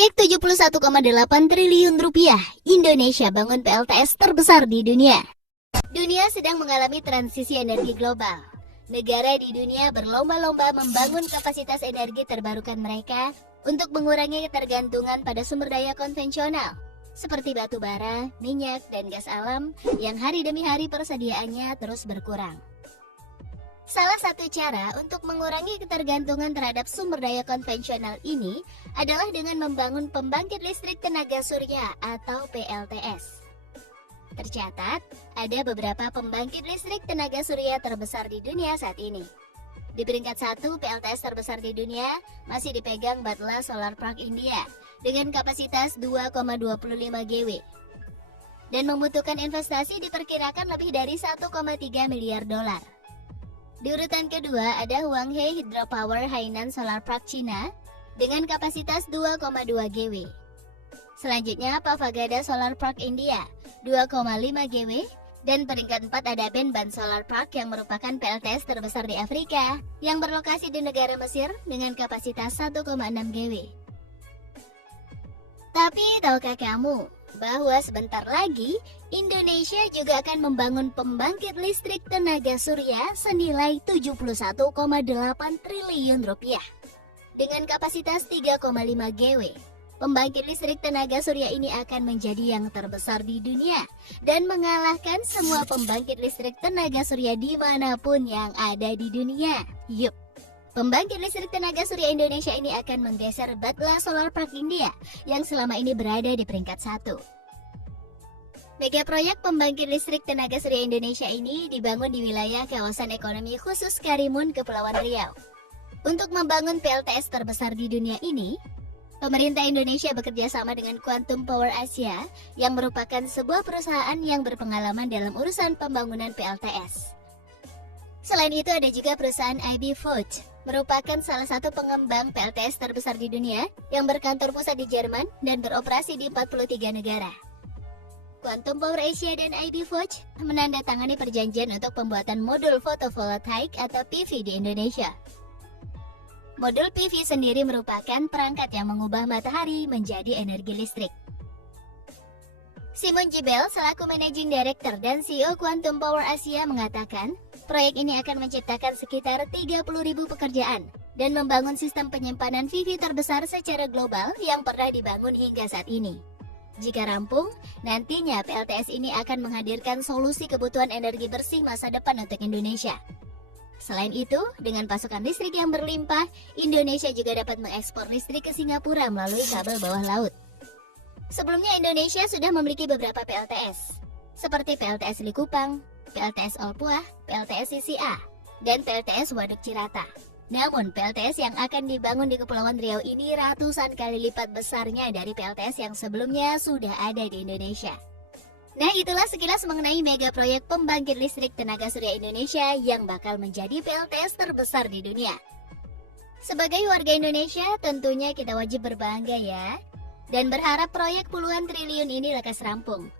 Proyek 71,8 triliun rupiah, Indonesia bangun PLTS terbesar di dunia. Dunia sedang mengalami transisi energi global. Negara di dunia berlomba-lomba membangun kapasitas energi terbarukan mereka untuk mengurangi ketergantungan pada sumber daya konvensional, seperti batu bara, minyak, dan gas alam yang hari demi hari persediaannya terus berkurang. Salah satu cara untuk mengurangi ketergantungan terhadap sumber daya konvensional ini adalah dengan membangun pembangkit listrik tenaga surya atau PLTS. Tercatat, ada beberapa pembangkit listrik tenaga surya terbesar di dunia saat ini. Di peringkat 1, PLTS terbesar di dunia masih dipegang Bhadla Solar Park India dengan kapasitas 2,25 GW dan membutuhkan investasi diperkirakan lebih dari 1,3 miliar dolar. Di urutan kedua ada Huanghe Hydropower Hainan Solar Park China dengan kapasitas 2,2 GW. Selanjutnya Pavagada Solar Park India 2,5 GW dan peringkat 4 ada Benban Solar Park yang merupakan PLTS terbesar di Afrika yang berlokasi di negara Mesir dengan kapasitas 1,6 GW. Tapi tahukah kamu bahwa sebentar lagi Indonesia juga akan membangun pembangkit listrik tenaga surya senilai 71,8 triliun rupiah dengan kapasitas 3,5 GW. Pembangkit listrik tenaga surya ini akan menjadi yang terbesar di dunia dan mengalahkan semua pembangkit listrik tenaga surya dimanapun yang ada di dunia. Yup. Pembangkit listrik tenaga surya Indonesia ini akan menggeser Bhadla Solar Park India yang selama ini berada di peringkat 1. Mega proyek pembangkit listrik tenaga surya Indonesia ini dibangun di wilayah kawasan ekonomi khusus Karimun, Kepulauan Riau. Untuk membangun PLTS terbesar di dunia ini, pemerintah Indonesia bekerja sama dengan Quantum Power Asia yang merupakan sebuah perusahaan yang berpengalaman dalam urusan pembangunan PLTS. Selain itu ada juga perusahaan IB Vogt, merupakan salah satu pengembang PLTS terbesar di dunia yang berkantor pusat di Jerman dan beroperasi di 43 negara. Quantum Power Asia dan IB Vogt menandatangani perjanjian untuk pembuatan modul fotovoltaik atau PV di Indonesia. Modul PV sendiri merupakan perangkat yang mengubah matahari menjadi energi listrik. Simon Jebel selaku Managing Director dan CEO Quantum Power Asia mengatakan, proyek ini akan menciptakan sekitar 30.000 pekerjaan dan membangun sistem penyimpanan PV terbesar secara global yang pernah dibangun hingga saat ini. Jika rampung, nantinya PLTS ini akan menghadirkan solusi kebutuhan energi bersih masa depan untuk Indonesia. Selain itu, dengan pasokan listrik yang berlimpah, Indonesia juga dapat mengekspor listrik ke Singapura melalui kabel bawah laut. Sebelumnya Indonesia sudah memiliki beberapa PLTS, seperti PLTS Likupang, PLTS Olpuah, PLTS CCA, dan PLTS Waduk Cirata. Namun, PLTS yang akan dibangun di Kepulauan Riau ini ratusan kali lipat besarnya dari PLTS yang sebelumnya sudah ada di Indonesia. Nah, itulah sekilas mengenai mega proyek pembangkit listrik tenaga surya Indonesia yang bakal menjadi PLTS terbesar di dunia. Sebagai warga Indonesia, tentunya kita wajib berbangga ya, dan berharap proyek puluhan triliun ini lekas rampung.